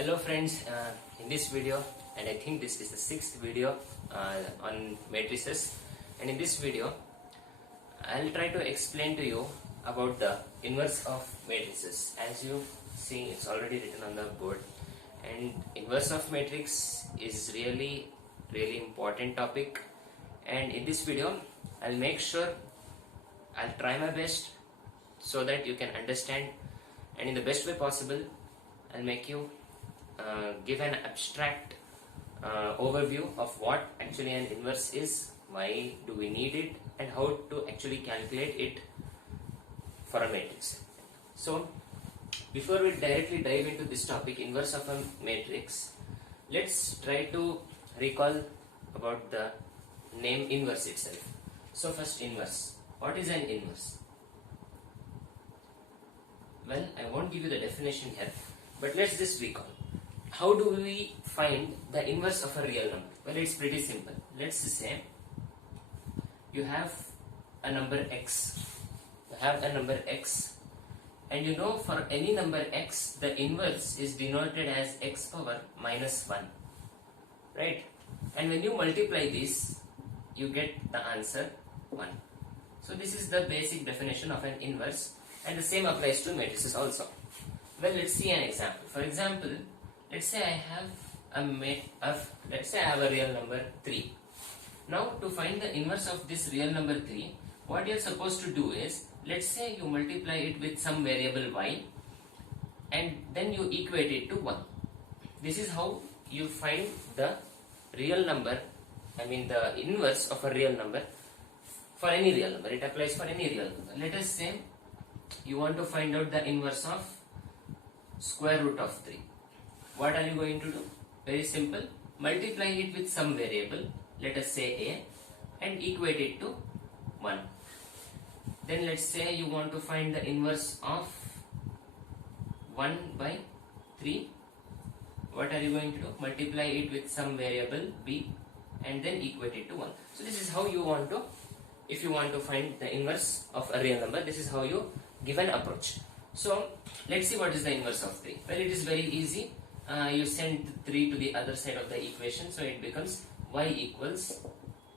Hello friends, in this video, and I think this is the sixth video on matrices, and in this video I'll try to explain to you about the inverse of matrices. As you see, it's already written on the board, and inverse of matrix is really important topic, and in this video I'll try my best so that you can understand, and in the best way possible I'll make you give an abstract overview of what actually an inverse is, why do we need it, and how to actually calculate it for a matrix. So before we directly dive into this topic, inverse of a matrix, let's try to recall about the name inverse itself. So first, inverse. What is an inverse? Well, I won't give you the definition here, but let's just recall. How do we find the inverse of a real number? Well, it's pretty simple. Let's say you have a number x. You have a number x, and you know for any number x, the inverse is denoted as x power minus 1. Right? And when you multiply this, you get the answer 1. So this is the basic definition of an inverse, and the same applies to matrices also. Well, let's see an example. For example, let's say I have a real number 3. Now, to find the inverse of this real number 3, what you're supposed to do is, let's say you multiply it with some variable y, and then you equate it to 1. This is how you find the real number, the inverse of a real number for any real number. It applies for any real number. Let us say you want to find out the inverse of square root of 3. What are you going to do? Very simple. Multiply it with some variable, let us say a, and equate it to 1. Then let's say you want to find the inverse of 1 by 3. What are you going to do? Multiply it with some variable b, and then equate it to 1. So this is how you want to, if you want to find the inverse of a real number, this is how you give an approach. So let's see what is the inverse of 3. Well, it is very easy. You send 3 to the other side of the equation, so it becomes y equals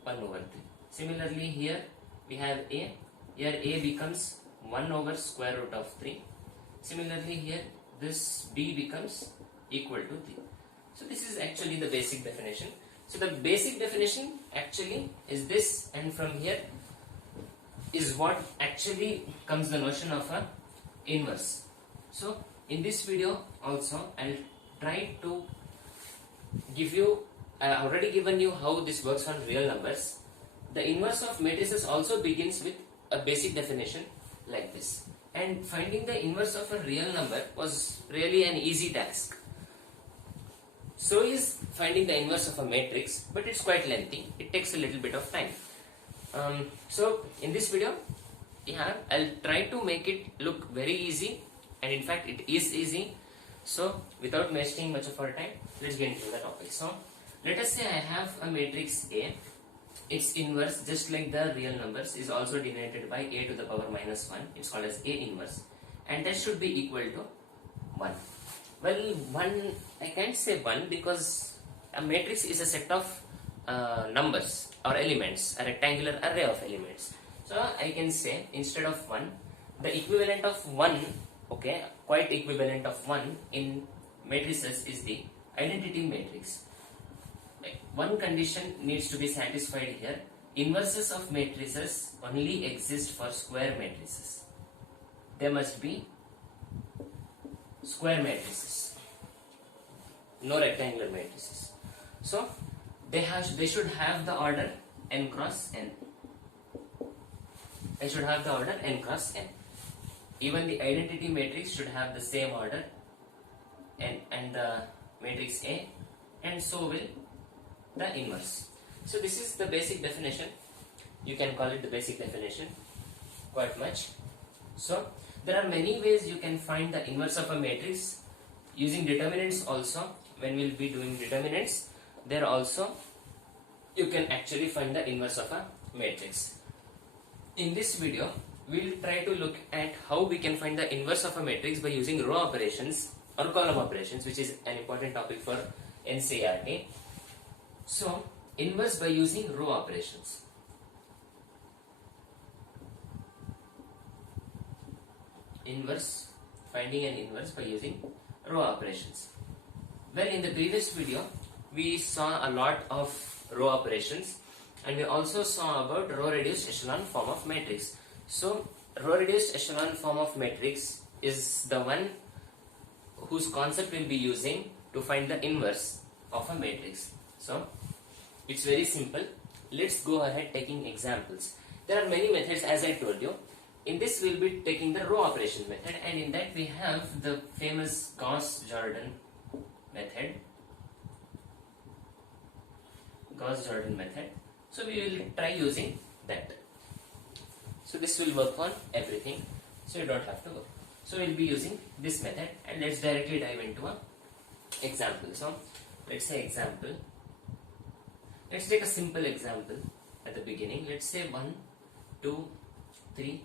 1 over 3. Similarly, here we have a. Here a becomes 1 over square root of 3. Similarly, here this b becomes equal to 3. So this is actually the basic definition. So the basic definition actually is this, and from here is what actually comes the notion of a inverse. So in this video also I'll try to give you, I have already given you how this works on real numbers. The inverse of matrices also begins with a basic definition like this, and finding the inverse of a real number was really an easy task. So is finding the inverse of a matrix, but it's quite lengthy. It takes a little bit of time. So in this video, I'll try to make it look very easy, and in fact it is easy. So without wasting much of our time, let's get into the topic. So let us say I have a matrix A. Its inverse, just like the real numbers, is also denoted by a to the power minus 1. It's called as A inverse, and that should be equal to 1. Well, 1, I can't say 1 because a matrix is a set of numbers or elements, a rectangular array of elements. So I can say instead of 1, the equivalent of 1, quite equivalent of 1 in matrices is the identity matrix. One condition needs to be satisfied here. Inverses of matrices only exist for square matrices. They must be square matrices, no rectangular matrices. So they should have the order n cross n. They should have the order n cross n. Even the identity matrix should have the same order and the matrix A, and so will the inverse. So this is the basic definition. You can call it the basic definition quite much. So there are many ways you can find the inverse of a matrix using determinants also. When we'll be doing determinants, there also you can actually find the inverse of a matrix. In this video, we'll try to look at how we can find the inverse of a matrix by using row operations or column operations, which is an important topic for NCERT. So inverse by using row operations. Inverse, finding an inverse by using row operations. Well, in the previous video we saw a lot of row operations, and we also saw about row reduced echelon form of matrix. So row reduced echelon form of matrix is the one whose concept we'll be using to find the inverse of a matrix. So it's very simple. Let's go ahead taking examples. There are many methods, as I told you. In this we'll be taking the row operation method, and in that we have the famous Gauss-Jordan method. Gauss-Jordan method. So we will try using that. So this will work on everything, so you don't have to work. So we'll be using this method, and let's directly dive into an example. So let's say example. Let's take a simple example at the beginning. Let's say 1, 2, 3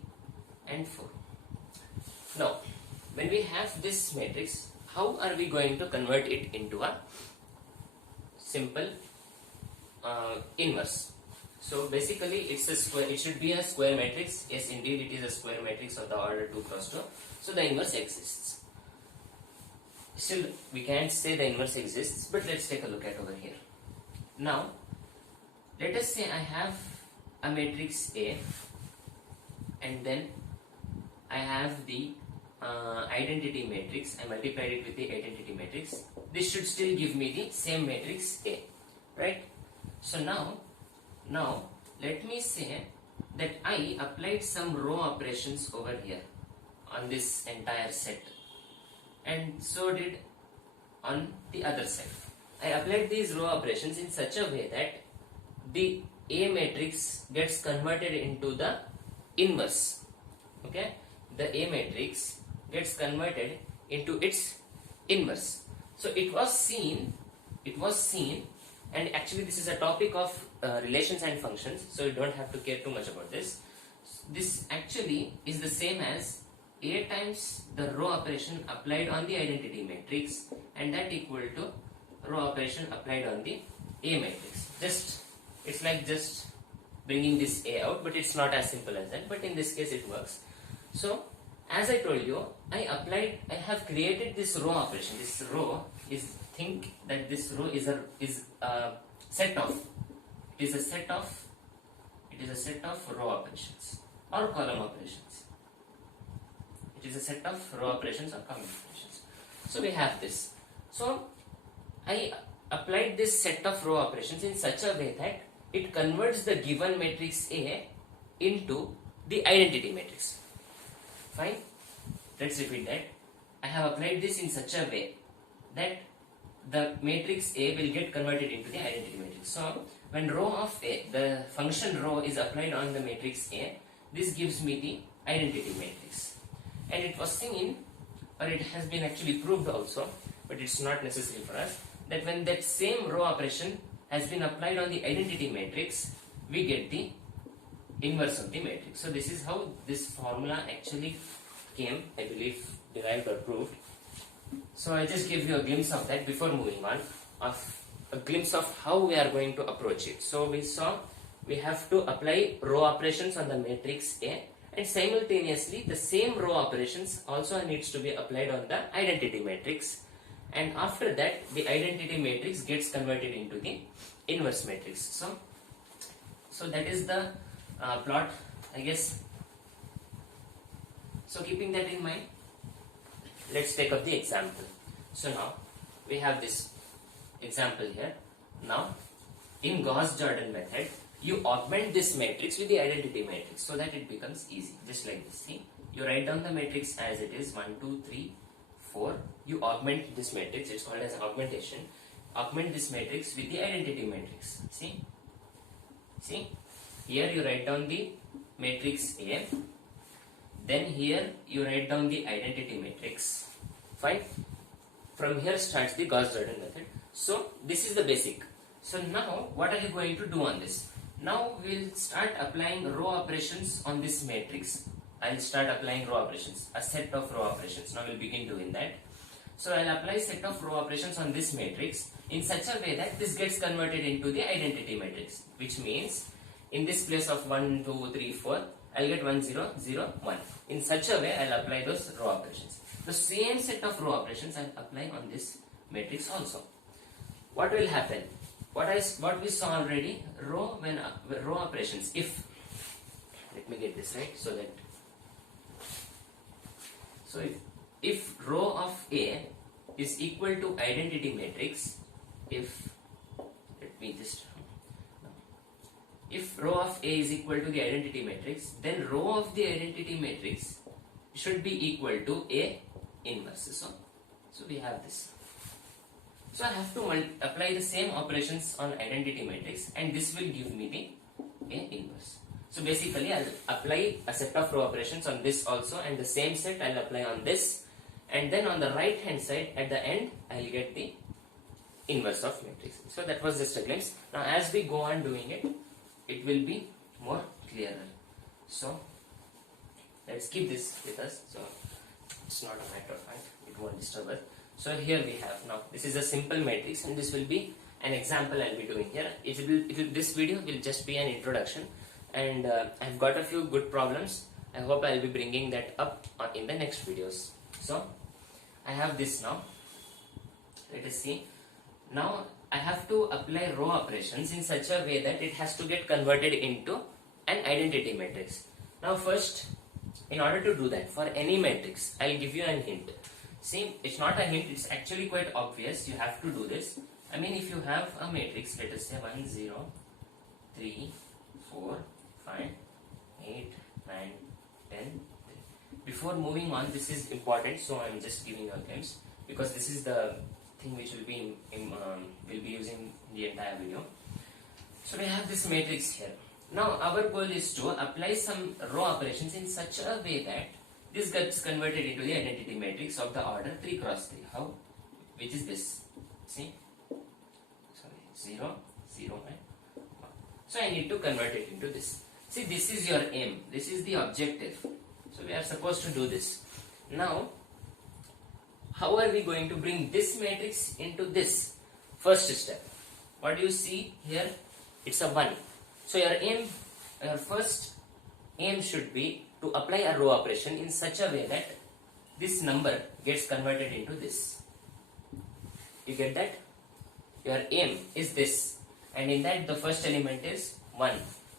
and 4. Now when we have this matrix, how are we going to convert it into a simple inverse? So basically it's a square, it should be a square matrix. Yes, indeed it is a square matrix of the order 2 cross 2. So the inverse exists. Still we can't say the inverse exists, but let's take a look at over here. Now let us say I have a matrix A, and then I have the identity matrix. I multiplied it with the identity matrix. This should still give me the same matrix A, right? So now let me say that I applied some row operations over here on this entire set, and so did on the other side. I applied these row operations in such a way that the A matrix gets converted into the inverse. Okay, the A matrix gets converted into its inverse. So it was seen, and actually this is a topic of relations and functions, so you don't have to care too much about this. This actually is the same as A times the row operation applied on the identity matrix, and that equal to row operation applied on the A matrix. It's like just bringing this A out, but it's not as simple as that, but in this case it works. So as I told you, I have created this row operation. This row is, think that this row is a set of row operations or column operations. It is a set of row operations or column operations. So we have this. So I applied this set of row operations in such a way that it converts the given matrix A into the identity matrix. Fine. Let's repeat that. I have applied this in such a way that the matrix A will get converted into the identity matrix. So when row of A, the function row is applied on the matrix A, this gives me the identity matrix. And it was seen, or it has been actually proved also, but it's not necessary for us, that when that same row operation has been applied on the identity matrix, we get the inverse of the matrix. So this is how this formula actually came, I believe, derived or proved. So I just gave you a glimpse of that before moving on, of a glimpse of how we are going to approach it. So we saw we have to apply row operations on the matrix A, and simultaneously the same row operations also needs to be applied on the identity matrix, and after that the identity matrix gets converted into the inverse matrix. So that is the plot, I guess. So keeping that in mind, let's take up the example. So now we have this example here. Now in Gauss-Jordan method, you augment this matrix with the identity matrix so that it becomes easy, just like this. See, you write down the matrix as it is, 1, 2, 3, 4. You augment this matrix, it's called as augmentation. Augment this matrix with the identity matrix. See, here you write down the matrix A, then here you write down the identity matrix. Fine. From here starts the Gauss-Jordan method. So this is the basic. So now what are you going to do on this? Now we'll start applying row operations on this matrix. I'll start applying row operations, a set of row operations. Now we'll begin doing that. So I'll apply set of row operations on this matrix in such a way that this gets converted into the identity matrix, which means in this place of 1, 2, 3, 4, I'll get 1, 0, 0, 1. In such a way, I'll apply those row operations. The same set of row operations I'll apply on this matrix also. What will happen? What we saw already, row operations. If, let me get this right, so if row of A is equal to identity matrix, if row of A is equal to the identity matrix, then row of the identity matrix should be equal to A inverse. So we have this. So I have to apply the same operations on identity matrix, and this will give me the A inverse. So basically I'll apply a set of row operations on this also, and the same set I'll apply on this, and then on the right hand side at the end I'll get the inverse of matrix. So that was just a glimpse. Now as we go on doing it, it will be more clearer. So let's keep this with us. So it's not a matter of fact, it won't disturb us. So here we have, now this is a simple matrix, and this will be an example I'll be doing here. This video will just be an introduction, and I've got a few good problems. I hope I'll be bringing that up in the next videos. So I have this now. Let us see. Now I have to apply row operations in such a way that it has to get converted into an identity matrix. Now first, in order to do that for any matrix, I'll give you a hint. See, it's not a hint, it's actually quite obvious. You have to do this. I mean, if you have a matrix, let us say 1, 0, 3, 4, 5, 8, 9, 10. 3. Before moving on, this is important, so I'm just giving you a glimpse, because this is the thing which will be using the entire video. So we have this matrix here. Now our goal is to apply some row operations in such a way that this gets converted into the identity matrix of the order 3 cross 3. How? Which is this. See? Sorry, 0, 0, and 1. So I need to convert it into this. See, this is your aim. This is the objective. So we are supposed to do this. Now, how are we going to bring this matrix into this? First step. What do you see here? It's a 1. So your first aim should be to apply a row operation in such a way that this number gets converted into this. You get that? Your aim is this, and in that the first element is 1.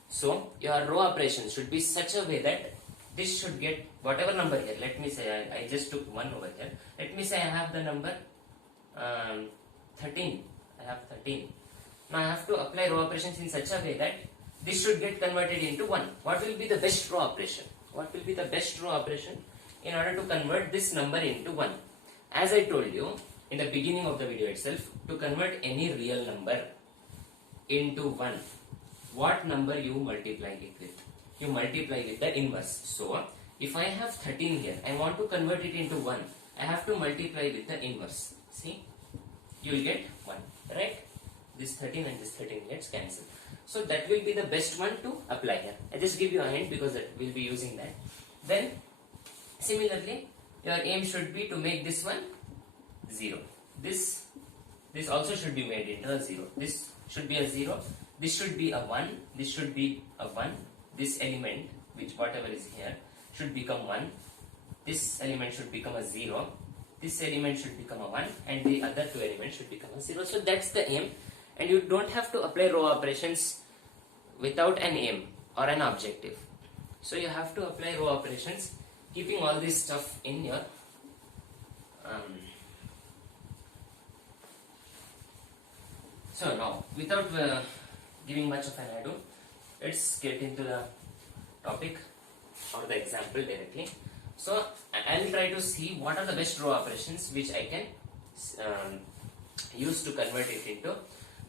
So your row operation should be such a way that this should get whatever number here. Let me say I just took 1 over here. Let me say I have the number 13. I have 13. Now I have to apply row operations in such a way that this should get converted into 1. What will be the best row operation? What will be the best row operation in order to convert this number into 1? As I told you in the beginning of the video itself, to convert any real number into 1, what number you multiply it with? You multiply with the inverse. So if I have 13 here, I want to convert it into 1, I have to multiply with the inverse. See, you will get 1, right? This 13 and this 13 gets cancelled. So that will be the best one to apply here. I just give you a hint because we'll be using that. Then similarly, your aim should be to make this one 0. This also should be made into a 0. This should be a 0. This should be a 1. This should be a 1. This element, which whatever is here, should become 1. This element should become a 0. This element should become a 1, and the other 2 elements should become a 0. So that's the aim. And you don't have to apply row operations without an aim or an objective. So you have to apply row operations keeping all this stuff in your So now, without giving much of an ado, let's get into the topic or the example directly. So I'll try to see what are the best row operations which I can use to convert it into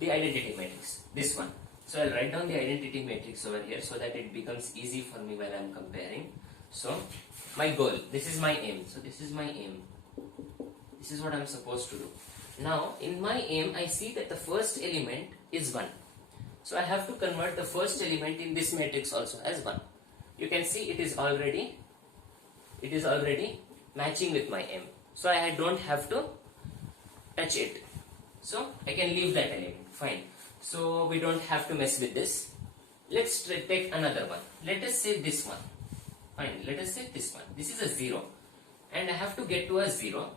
the identity matrix, this one. So I'll write down the identity matrix over here so that it becomes easy for me while I'm comparing. So my goal, this is my aim. So this is my aim. This is what I'm supposed to do. Now in my aim, I see that the first element is 1. So I have to convert the first element in this matrix also as 1. You can see it is already matching with my aim. so I don't have to touch it. So I can leave that element. Fine. So we don't have to mess with this. Let's take another one. Let us say this one. Fine. Let us say this one. This is a 0. And I have to get to a 0.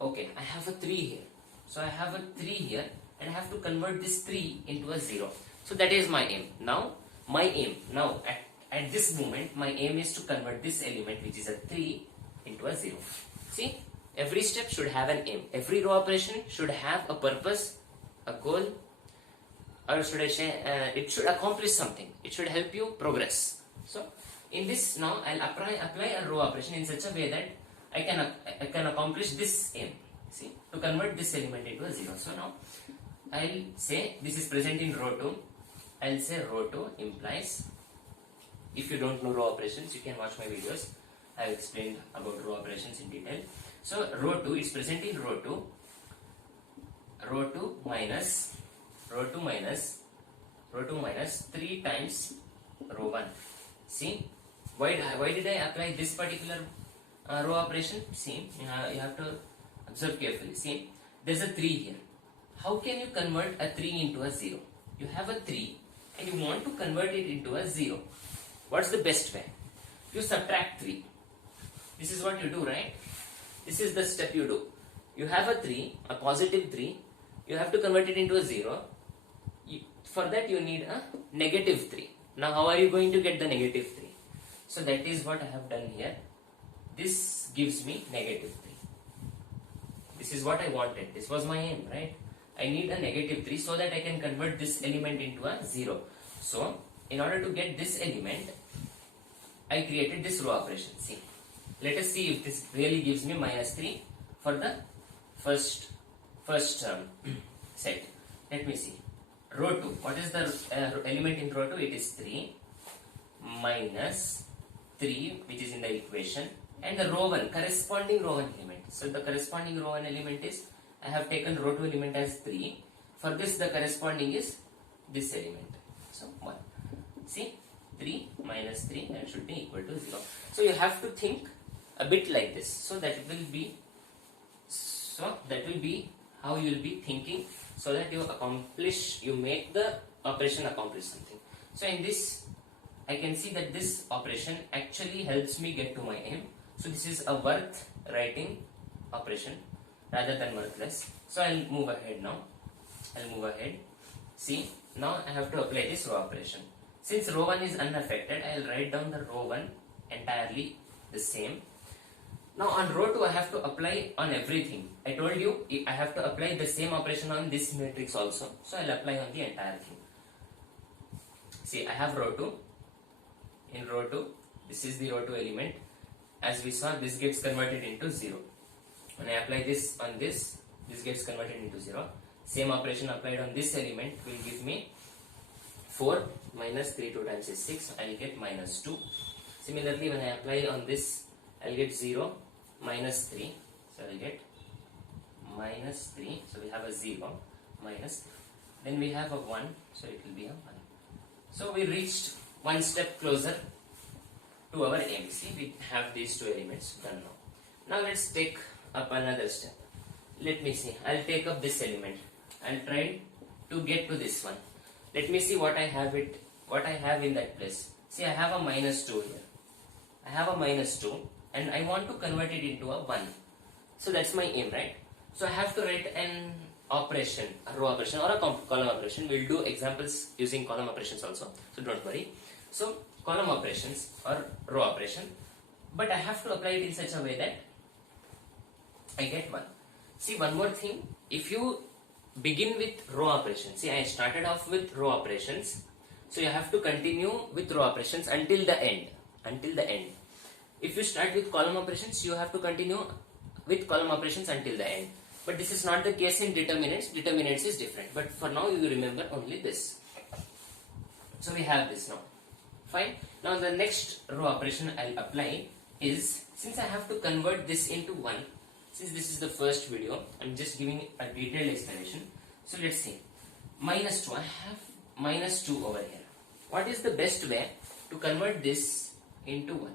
Okay. I have a 3 here. So I have a 3 here. And I have to convert this 3 into a 0. So that is my aim. Now at this moment, my aim is to convert this element, which is a 3, into a 0. See, every step should have an aim. Every row operation should have a purpose, a goal, or should I say, it should accomplish something. It should help you progress. So, in this now, I'll apply a row operation in such a way that I can accomplish this aim. See, to convert this element into a 0. So now, I'll say this is present in row 2. I'll say row 2 implies. If you don't know row operations, you can watch my videos. I have explained about row operations in detail. So row 2 is present in row 2. Row 2 minus 3 times row 1. See, why did I apply this particular row operation? See, you have to observe carefully. See, there's a 3 here. How can you convert a 3 into a 0? You have a 3 and you want to convert it into a 0. What's the best way? You subtract 3. This is what you do, right? This is the step you do. You have a 3, a positive 3. You have to convert it into a 0. For that you need a negative 3. Now how are you going to get the negative 3? So that is what I have done here. This gives me negative 3. This is what I wanted. This was my aim, right? I need a negative 3 so that I can convert this element into a 0. So in order to get this element, I created this row operation. See, let us see if this really gives me minus 3 for the first set. Let me see. Row 2. What is the element in row 2? It is 3 minus 3, which is in the equation, and the row 1, corresponding row 1 element. So the corresponding row 1 element is, I have taken row 2 element as 3. For this, the corresponding is this element. So 1. See, 3 minus 3, that should be equal to 0. So you have to think a bit like this. So that will be how you will be thinking, so that you make the operation accomplish something. So in this, I can see that this operation actually helps me get to my aim. So this is a worth writing operation rather than worthless. So I'll move ahead now. See, now I have to apply this row operation. Since row 1 is unaffected, I will write down the row 1 entirely the same. Now on row 2, I have to apply on everything. I told you I have to apply the same operation on this matrix also. So I will apply on the entire thing. See, I have row 2. In row 2, this is the row 2 element. As we saw, this gets converted into 0. When I apply this on this gets converted into 0. Same operation applied on this element will give me 4 minus 3 2 times is 6. I will get minus 2. Similarly, when I apply on this, I will get 0 minus 3. So I will get minus 3. So we have a 0 minus 3. Then we have a 1. So it will be a 1. So we reached one step closer to our aim. See, we have these two elements done now. Now let's take up another step. Let me see. I'll take up this element. I'll try to get to this one. Let me see what I have in that place. See, I have a minus 2 here. I have a minus 2 and I want to convert it into a 1. So that's my aim, right? So I have to write an operation, a row operation or a column operation. We'll do examples using column operations also. So don't worry. So column operations or row operation. But I have to apply it in such a way that I get 1. See, one more thing. If you begin with row operations, see, I started off with row operations. So you have to continue with row operations until the end. If you start with column operations, you have to continue with column operations until the end. But this is not the case in determinants. Determinants is different. But for now, you remember only this. So we have this now. Fine. Now the next row operation I'll apply is, since I have to convert this into 1, since this is the first video, I'm just giving a detailed explanation. So let's see. Minus 2. I have minus 2 over here. What is the best way to convert this into 1?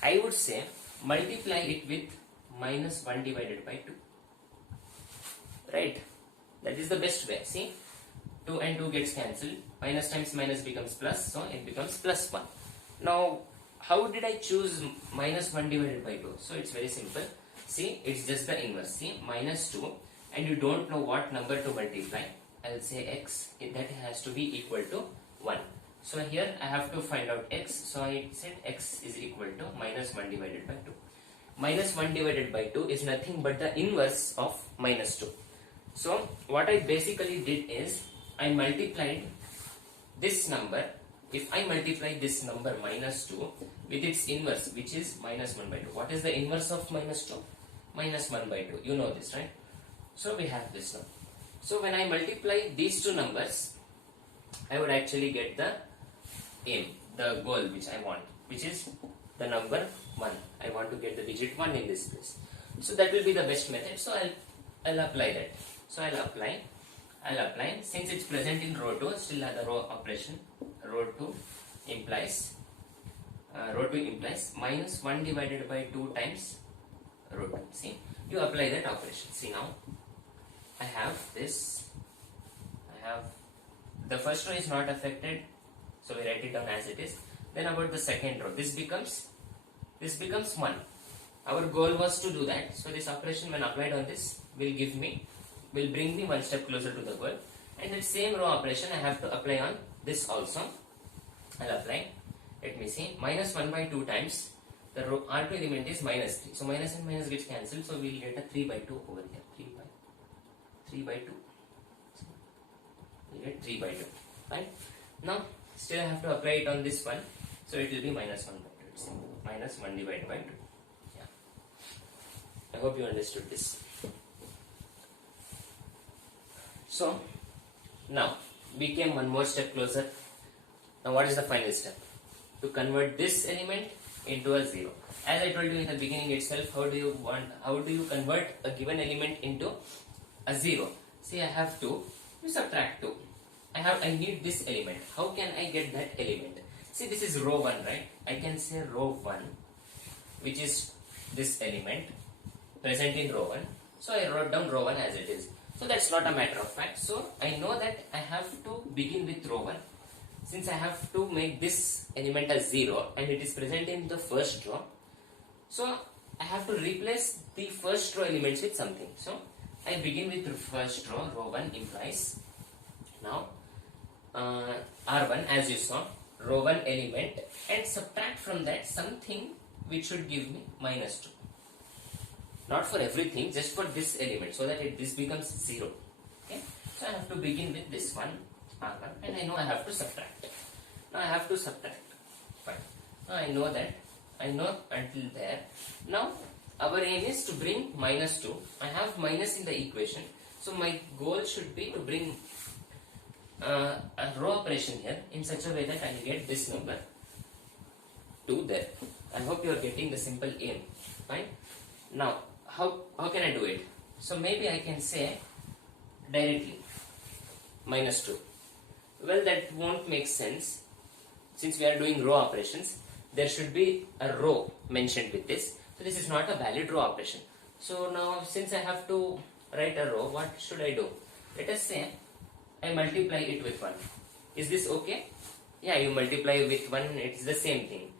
I would say multiply it with minus 1 divided by 2. Right? That is the best way. See, 2 and 2 gets cancelled. Minus times minus becomes plus, so it becomes plus 1. Now, how did I choose minus 1 divided by 2? So it's very simple. See, it's just the inverse. See, minus 2, and you don't know what number to multiply. I'll say x, that has to be equal to 1. So here I have to find out x, so I said x is equal to minus 1 divided by 2. Minus 1 divided by 2 is nothing but the inverse of minus 2. So what I basically did is, I multiplied this number. If I multiply this number minus 2 with its inverse, which is minus 1 by 2. What is the inverse of minus 2? Minus 1 by 2. You know this, right? So we have this now. So when I multiply these two numbers, I would actually get the aim, the goal which I want, which is the number 1. I want to get the digit 1 in this place. So that will be the best method. So I'll apply that. So I'll apply. Since it's present in row 2, still have the row operation. Row 2 implies minus 1 divided by 2 times row 2. See, you apply that operation. See, now I have this. The first row is not affected, so we write it down as it is. Then about the second row, this becomes 1. Our goal was to do that. So this operation, when applied on this, will bring me one step closer to the goal. And that same row operation I have to apply on this also. I'll apply. Let me see. Minus 1 by 2 times the row R2 element is minus 3. So minus and minus gets cancelled. So we'll get a 3 by 2 over here. 3 by 2. We get 3 by 2. Fine. Now still I have to apply it on this one. So it will be minus 1 by 2. It's minus 1 divided by 2. Yeah. I hope you understood this. So now we came one more step closer. Now what is the final step? To convert this element into a 0. As I told you in the beginning itself, how do you convert a given element into a 0? See, I have to subtract 2. I need this element. How can I get that element? See, this is row 1, right? I can say row 1, which is this element present in row 1. So I wrote down row 1 as it is. So that's not a matter of fact. So I know that I have to begin with row 1. Since I have to make this element as 0 and it is present in the first row, so I have to replace the first row elements with something. So I begin with the first row. Row 1 implies, now R1, as you saw, row 1 element, and subtract from that something which should give me minus 2. Not for everything, just for this element, so that this becomes 0. Okay, so I have to begin with this one, R1, and I know I have to subtract. Now I have to subtract. Fine. Now I know that. I know until there. Now our aim is to bring minus 2. I have minus in the equation, so my goal should be to bring a row operation here in such a way that I get this number 2 there. I hope you are getting the simple aim. Fine. Now how can I do it? So maybe I can say directly minus 2. Well, that won't make sense. Since we are doing row operations, there should be a row mentioned with this. So this is not a valid row operation. So now since I have to write a row, what should I do? Let us say I multiply it with 1. Is this okay? Yeah, you multiply with 1, it's the same thing.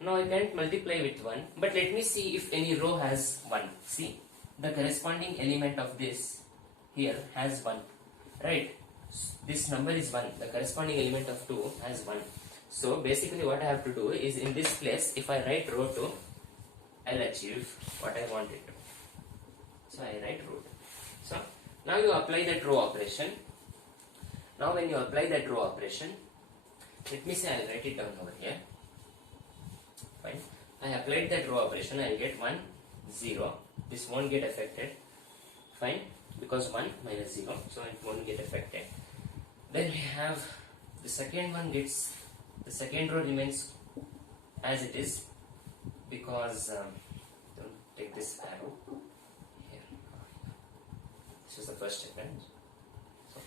No, I can't multiply with 1, but let me see if any row has 1. See, the corresponding element of this here has 1, right? This number is 1, the corresponding element of 2 has 1. So basically what I have to do is, in this place, if I write row 2, I'll achieve what I wanted to. So I write row 2. So now you apply that row operation. Now when you apply that row operation, let me say I'll write it down over here. Fine. I applied that row operation, I'll get 1, 0. This won't get affected. Fine. Because 1 minus 0, so it won't get affected. Then we have the second one the second row remains as it is, because don't take this arrow here. This is the first step, right? So,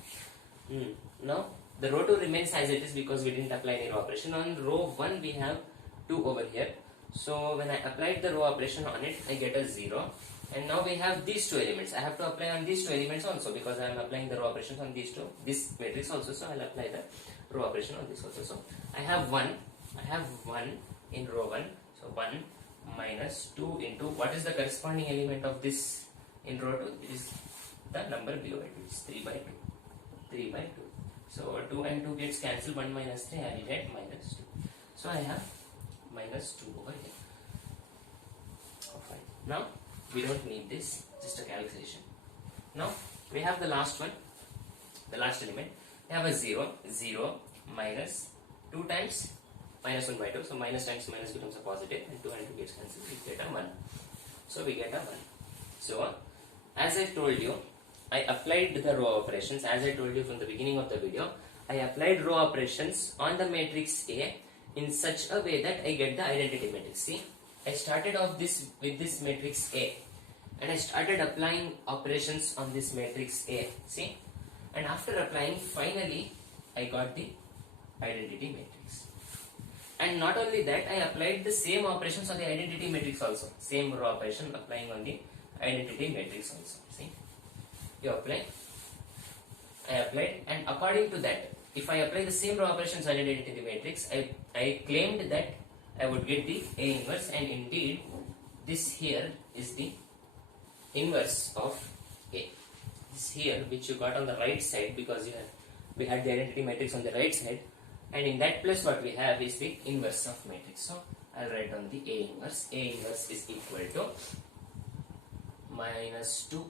now the row 2 remains as it is because we didn't apply any row operation. On row 1 we have 2 over here. So when I applied the row operation on it, I get a 0. And now we have these two elements. I have to apply on these two elements also, because I am applying the row operations on these two, this matrix also, so I will apply the row operation on this also. So I have 1 in row 1, so 1 minus 2 into, what is the corresponding element of this in row 2? It is the number below it, which is 3 by 2. 3 by 2. So 2 and 2 gets cancelled, 1 minus 3, I will get minus 2. So I have minus 2 over here. Oh, fine. Now we don't need this, just a calculation. Now we have the last one, the last element. We have a 0, 0 minus 2 times minus 1 by 2. So minus times minus becomes a positive, and 2 and 2 gets cancelled, we get a 1. So we get a 1. So as I told you, I applied the row operations. As I told you from the beginning of the video, I applied row operations on the matrix A in such a way that I get the identity matrix. See, I started off this with this matrix A, and I started applying operations on this matrix A. See, and after applying, finally I got the identity matrix. And not only that, I applied the same operations on the identity matrix also. Same row operation applying on the identity matrix also. See, you apply, I applied, and according to that, if I apply the same row operations on identity matrix, I claimed that I would get the A inverse, and indeed this here is the inverse of A. This here, which you got on the right side, because we had the identity matrix on the right side, and in that place what we have is the inverse of matrix. So I'll write down the A inverse. A inverse is equal to minus 2,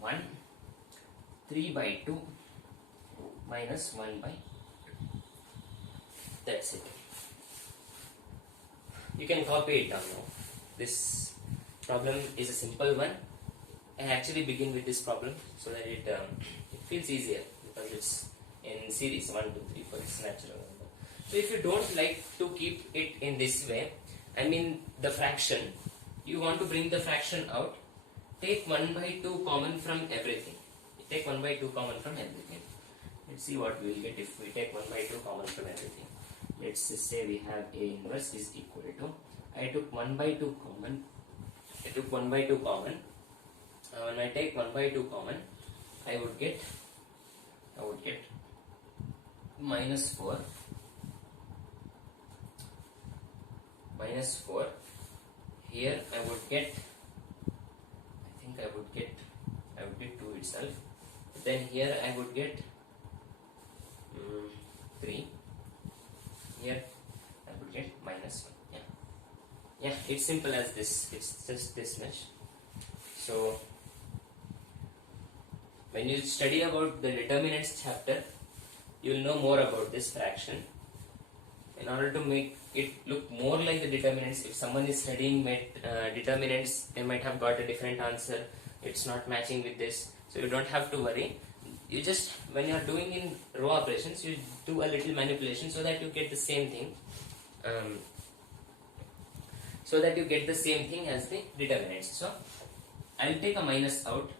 1, 3 by 2 minus 1 by 2. That's it. You can copy it down now. This problem is a simple one. I actually begin with this problem so that it feels easier, because it's in series 1, 2, 3, 4, it's natural number. So if you don't like to keep it in this way, I mean the fraction, you want to bring the fraction out, take 1 by 2 common from everything. Take 1 by 2 common from everything. Let's see what we will get if we take 1 by 2 common from everything. Let's just say we have A inverse is equal to, I took 1 by 2 common. I took 1 by 2 common. When I take 1 by 2 common, I would get minus 4. Minus 4. Here I would get 2 itself. Then here I would get 3. Here I would get minus 1. Yeah, it's simple as this. It's just this much. So when you study about the determinants chapter, you will know more about this fraction. In order to make it look more like the determinants, if someone is studying determinants, they might have got a different answer. It's not matching with this, so you don't have to worry. You just, when you are doing in row operations, you do a little manipulation so that you get the same thing. So that you get the same thing as the determinants. So I will take a minus out.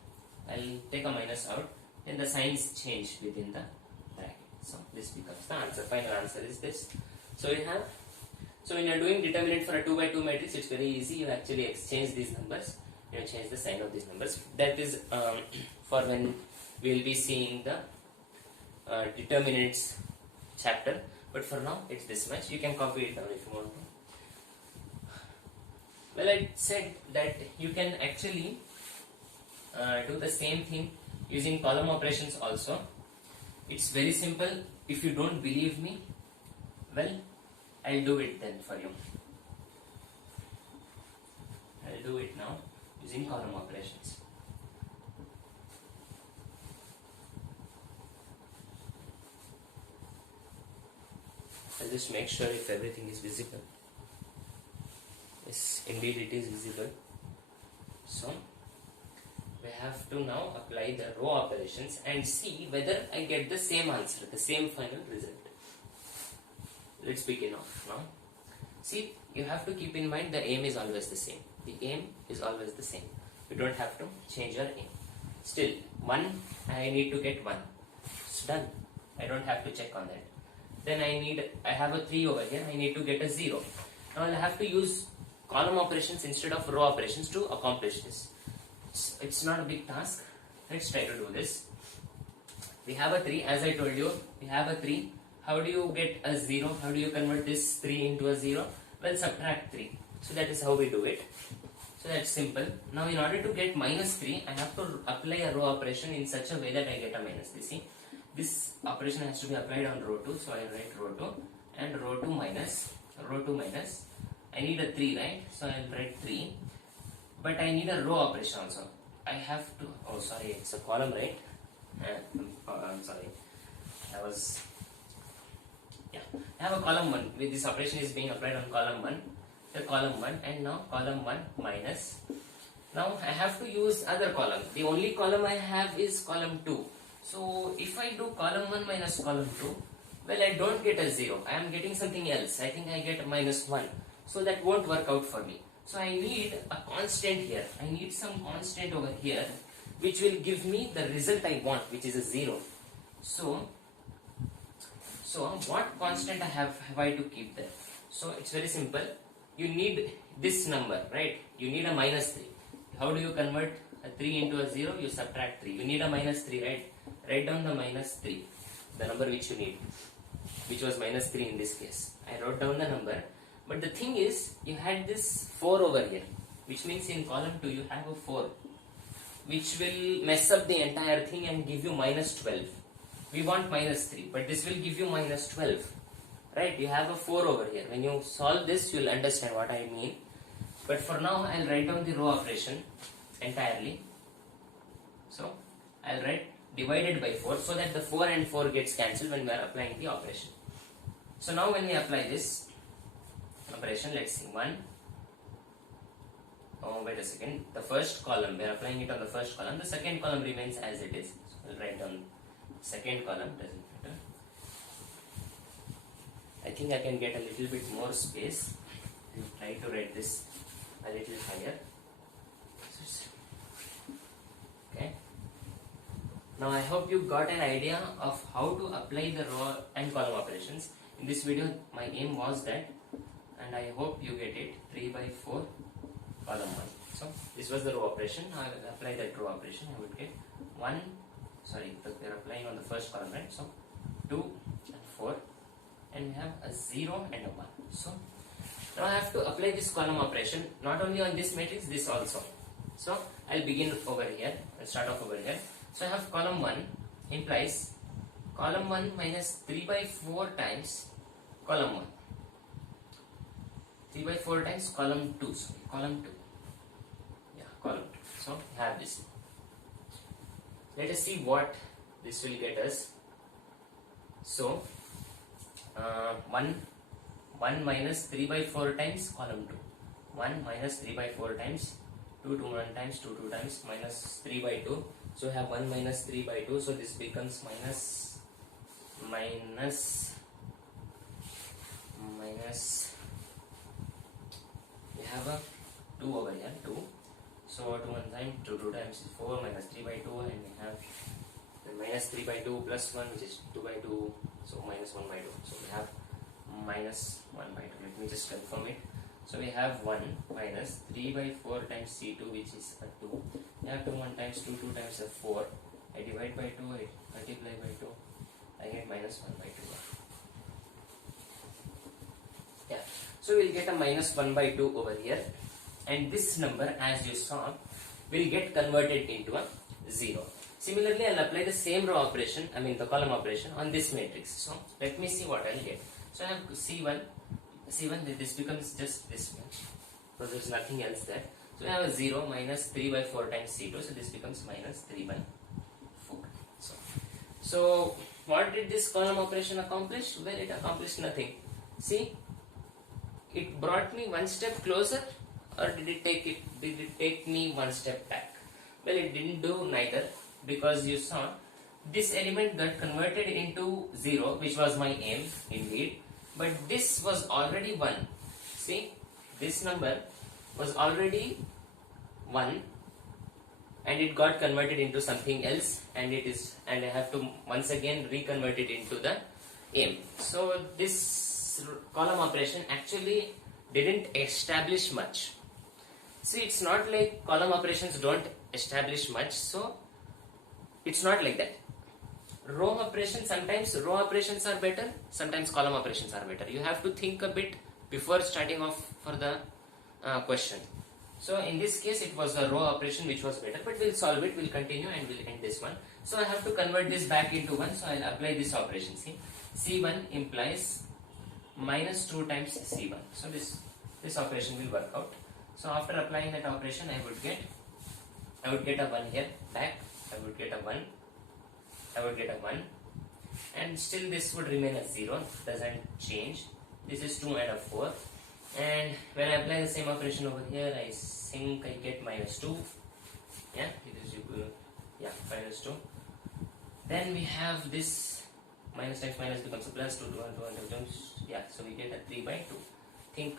Then the signs change within the bracket. So this becomes the answer. Final answer is this. So we have. So when you are doing determinant for a 2 by 2 matrix, it's very easy. You actually exchange these numbers. You change the sign of these numbers. That is for when we will be seeing the determinants chapter. But for now, it's this much. You can copy it down if you want to. Well, I said that you can actually do the same thing using column operations also. It's very simple. If you don't believe me, well, I'll do it then for you. I'll do it now using column operations. I'll just make sure if everything is visible. Yes, indeed it is visible. So we have to now apply the row operations and see whether I get the same answer, the same final result. Let's begin off now. See, you have to keep in mind the aim is always the same. The aim is always the same. You don't have to change your aim. Still, 1, I need to get 1. It's done. I don't have to check on that. Then I have a 3 over here. I need to get a 0. Now I'll have to use column operations instead of row operations to accomplish this. It's not a big task. Let's try to do this. We have a 3, as I told you, we have a 3. How do you get a 0? How do you convert this 3 into a 0? Well, subtract 3. So that is how we do it. So that's simple. Now in order to get minus 3, I have to apply a row operation in such a way that I get a minus 3. See, this operation has to be applied on row 2. So I write row 2 and row 2 minus, row 2 minus. I need a 3, right? So I'll write 3. But I need a row operation also. I have to, oh sorry, it's a column, right? I'm sorry. I have a column 1. With this operation is being applied on column 1. The column 1 and now column 1 minus. Now I have to use other column. The only column I have is column 2. So if I do column 1 minus column 2, well, I don't get a 0. I am getting something else. I think I get a minus 1. So that won't work out for me. So I need a constant here. I need some constant over here which will give me the result I want, which is a 0. So what constant have I to keep there? So it's very simple. You need this number, right? You need a minus 3. How do you convert a 3 into a 0? You subtract 3. You need a minus 3, right? Write down the minus 3, the number which you need, which was minus 3 in this case. I wrote down the number, but the thing is, you had this 4 over here, which means in column 2 you have a 4, which will mess up the entire thing and give you minus 12. We want minus 3, but this will give you minus 12. Right? You have a 4 over here. When you solve this, you will understand what I mean. But for now, I will write down the row operation entirely. So, I will write divided by 4 so that the 4 and 4 gets cancelled when we are applying the operation. So, now when we apply this operation, let's see. 1. Oh, wait a second. The first column, we are applying it on the first column. The second column remains as it is. So, I will write down second column, doesn't matter. I think I can get a little bit more space and try to write this a little higher. Okay. Now I hope you got an idea of how to apply the row and column operations. In this video, my aim was that, and I hope you get it. 3 by 4 column 1. So this was the row operation. Now I will apply that row operation. I would get 1. Sorry, we are applying on the first column, right? So 2 and 4. And we have a 0 and a 1. So now I have to apply this column operation not only on this matrix, this also. So I'll begin over here. I'll start off over here. So I have column 1 implies column 1 minus 3 by 4 times column 1. 3 by 4 times column 2. Sorry, column 2. Yeah, column 2. So I have this. Let us see what this will get us. So 1 minus 3 by 4 times column 2. 1 minus 3 by 4 times 2 1 times 2 times minus 3 by 2. So I have 1 minus 3 by 2. So this becomes minus we have a 2 over here, 2. So 2 1 times 2 times is 4 minus 3 by 2, and we have the minus 3 by 2 plus 1, which is 2 by 2. So minus 1 by 2. So we have minus 1 by 2. Let me just confirm it. So we have 1 minus 3 by 4 times C2, which is a 2. We have 2 1 times 2 times a 4. I divide by 2, I multiply by 2. I get minus 1 by 2. Yeah. So we'll get a minus 1 by 2 over here. And this number, as you saw, will get converted into a 0. Similarly, I'll apply the same row operation, the column operation on this matrix. So let me see what I'll get. So I have C1, this becomes just this much, because there's nothing else there. So I have a 0 minus 3 by 4 times C2, so this becomes minus 3 by 4. So what did this column operation accomplish? Well, it accomplished nothing. See, it brought me one step closer, or did it take me one step back? Well, it didn't do neither, because you saw this element got converted into 0, which was my aim indeed, but this was already 1. See, this number was already 1 and it got converted into something else, and I have to once again reconvert it into the aim. So this column operation actually didn't establish much. See, it's not like column operations don't establish much, so it's not like that. Row operations, sometimes row operations are better, sometimes column operations are better. You have to think a bit before starting off for the question. So in this case it was a row operation which was better, but we'll solve it, we'll continue and we'll end this one. So I have to convert this back into 1, so I'll apply this operation. See, C1 implies minus 2 times C1. So this operation will work out. So after applying that operation, I would get a 1 here back, I would get a 1, I would get a 1, and still this would remain a 0, doesn't change. This is 2 and a 4, and when I apply the same operation over here, I think I get minus 2. Yeah, it is equal, yeah, minus 2. Then we have this minus times minus becomes a plus, 2 times, yeah, so we get a 3 by 2. Think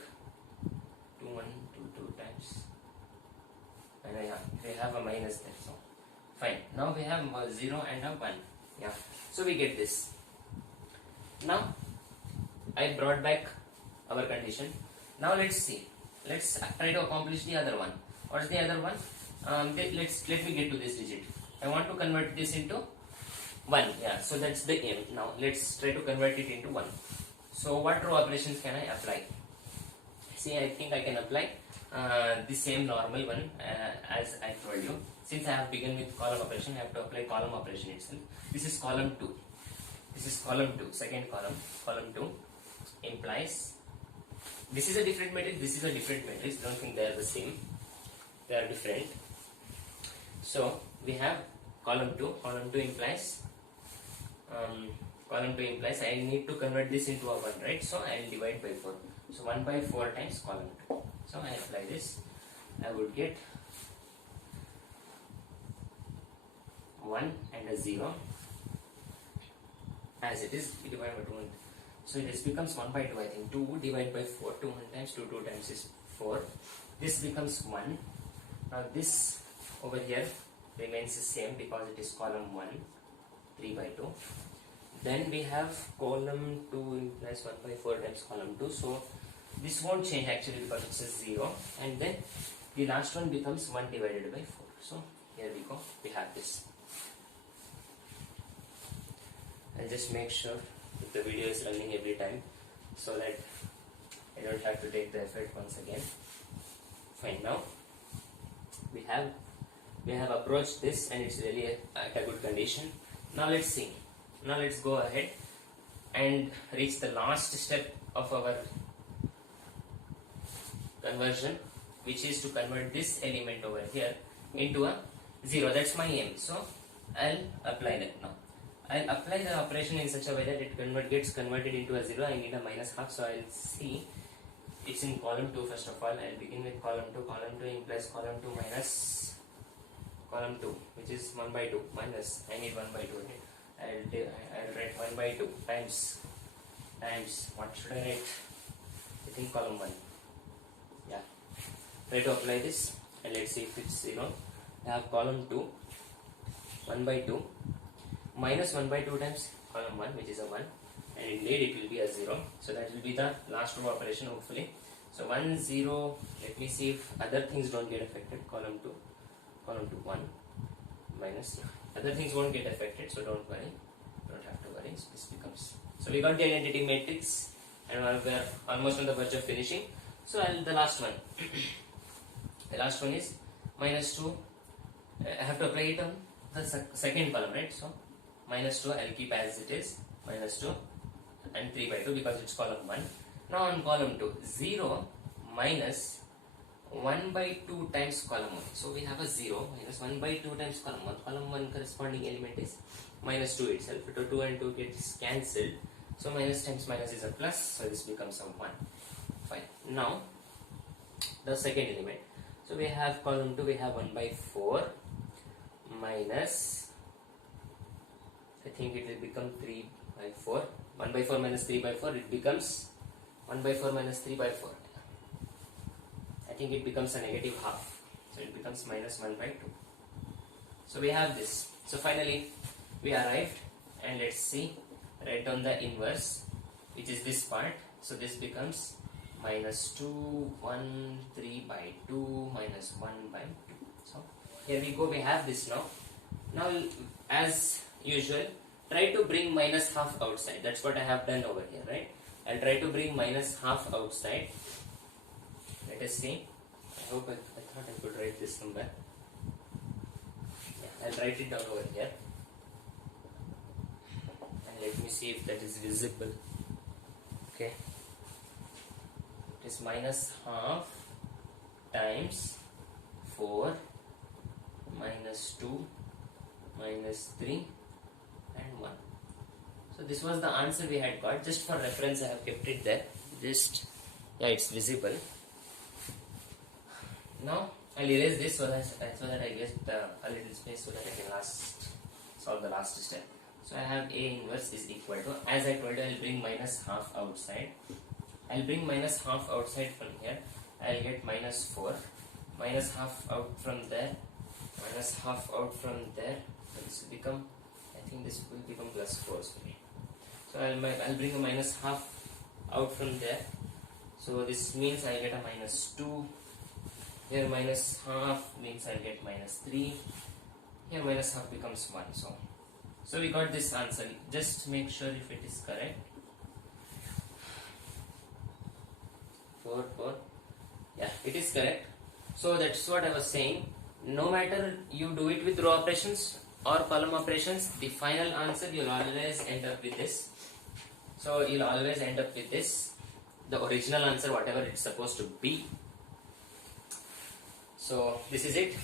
2 1 2 2 times, and yeah, we have a minus there, so fine. Now we have a 0 and a 1, yeah, so we get this. Now I brought back our condition. Now let's see, let's try to accomplish the other one. What's the other one? Let me get to this digit. I want to convert this into 1, yeah, so that's the aim. Now let's try to convert it into 1. So what row operations can I apply? See, I think I can apply the same normal one as I told you. Since I have begun with column operation, I have to apply column operation itself. This is column 2. This is column 2, second column. Column 2 implies, this is a different matrix, this is a different matrix. Don't think they are the same. They are different. So we have column 2. Column 2 implies I need to convert this into a 1, right? So I will divide by 4. So 1 by 4 times column 2. So I apply this. I would get 1 and a 0 as it is. We divide by 2. So this becomes 1 by 2, I think. 2 divided by 4. 2 times 2, 2 times is 4. This becomes 1. Now this over here remains the same because it is column 1. 3 by 2. Then we have column 2 implies 1 by 4 times column 2. So this won't change actually because it's a 0. And then the last one becomes 1 divided by 4. So here we go. We have this. And just make sure that the video is running every time so that I don't have to take the effort once again. Fine. Now we have approached this and it's really at a good condition. Now let's see. Now let's go ahead and reach the last step of our conversion, which is to convert this element over here into a 0. That's my aim. So I'll apply that now. I'll apply the operation in such a way that it gets converted into a 0. I need a minus half, so I'll see it's in column 2 first of all. I'll begin with column 2. Column 2 implies column 2 minus column 2, which is 1 by 2 minus, I need 1 by 2. I'll write 1 by 2 times, what should I write? I think column 1. Yeah. Try to apply this and let's see if it's 0. I have column 2, 1 by 2 minus 1 by 2 times column 1, which is a 1, and indeed it will be a 0. So that will be the last row operation hopefully. So 1 0, let me see if other things don't get affected. Column 2 1 minus, other things won't get affected, so don't worry, don't have to worry. So this becomes, so we got the identity matrix and we are almost on the verge of finishing. So the last one the last one is minus 2. I have to apply it on the second column, right? So minus 2 I'll keep as it is, minus 2 and 3 by 2 because it's column 1. Now on column 2, 0 minus 1 by 2 times column 1. So we have a 0 minus 1 by 2 times column 1. Column 1 corresponding element is minus 2 itself. So 2 and 2 gets cancelled. So minus times minus is a plus. So this becomes a 1. Fine. Now the second element. So we have column 2, we have 1 by 4 minus, I think it will become 3 by 4. 1 by 4 minus 3 by 4, it becomes 1 by 4 minus 3 by 4. I think it becomes a negative half. So it becomes minus 1 by 2. So we have this. So finally we arrived, and let's see, write down the inverse, which is this part. So this becomes minus 2, 1, 3 by 2, minus 1 by 2. So here we go, we have this now. Now as usual, try to bring minus half outside. That's what I have done over here, right? I'll try to bring minus half outside. Let us see. I thought I could write this number. Yeah, I'll write it down over here. And let me see if that is visible. Okay. It is minus half times 4 minus 2 minus 3 and 1. So this was the answer we had got. Just for reference I have kept it there. Just, yeah, it's visible. Now I'll erase this so that I get a little space so that I can solve the last step. So I have A inverse is equal to, as I told you, I'll bring minus half outside. I'll bring minus half outside from here. I'll get minus 4. Minus half out from there. Minus half out from there. So this will become, I think this will become plus 4. Sorry. So I'll bring a minus half out from there. So this means I'll get a minus 2. Here minus half means I'll get minus 3. Here minus half becomes 1. So we got this answer. Just make sure if it is correct. 4, 4. Yeah, it is correct. So that's what I was saying. No matter you do it with row operations or column operations, the final answer you'll always end up with this. So you'll always end up with this, the original answer, whatever it's supposed to be. So this is it.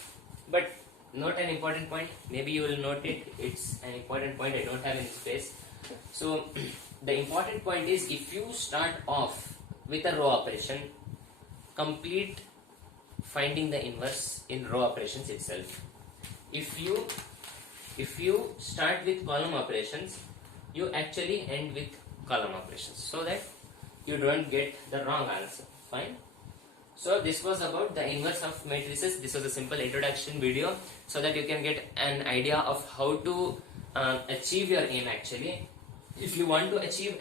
But note an important point. Maybe you will note it. It's an important point I don't have in space. So the important point is, if you start off with a row operation, complete finding the inverse in row operations itself. If you start with column operations, you actually end with column operations, so that you don't get the wrong answer. Fine. So this was about the inverse of matrices. This was a simple introduction video so that you can get an idea of how to achieve your aim actually. If you want to achieve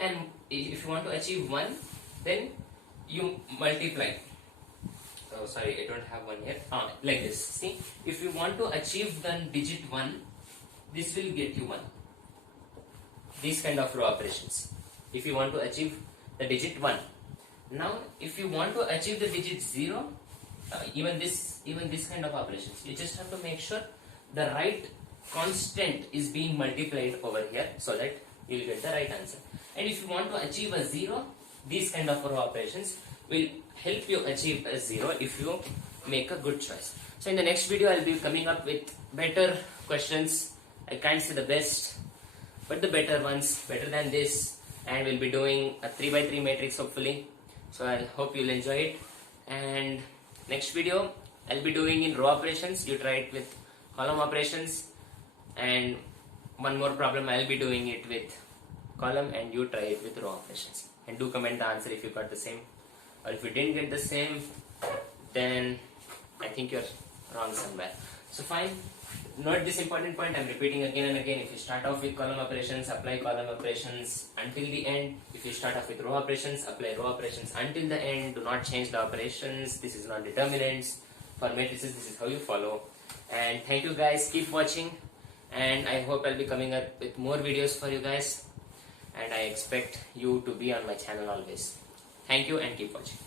one, then you multiply. Oh, sorry, I don't have one here. Like this. See, if you want to achieve the digit 1, this will get you 1. These kind of row operations. If you want to achieve the digit 1. Now, if you want to achieve the digit 0, even this kind of operations, you just have to make sure the right constant is being multiplied over here so that you will get the right answer. And if you want to achieve a 0, these kind of row operations will help you achieve a 0 if you make a good choice. So in the next video, I'll be coming up with better questions. I can't say the best, but the better ones, better than this. And we'll be doing a 3 by 3 matrix hopefully. So I hope you'll enjoy it. And next video, I'll be doing in row operations. You try it with column operations. And one more problem, I'll be doing it with column and you try it with row operations. And do comment the answer if you got the same. Or if you didn't get the same, then I think you're wrong somewhere. So fine. Note this important point, I'm repeating again and again. If you start off with column operations, apply column operations until the end. If you start off with row operations, apply row operations until the end. Do not change the operations. This is not determinants. For matrices, this is how you follow. And thank you guys. Keep watching. And I hope I'll be coming up with more videos for you guys. And I expect you to be on my channel always. Thank you and keep watching.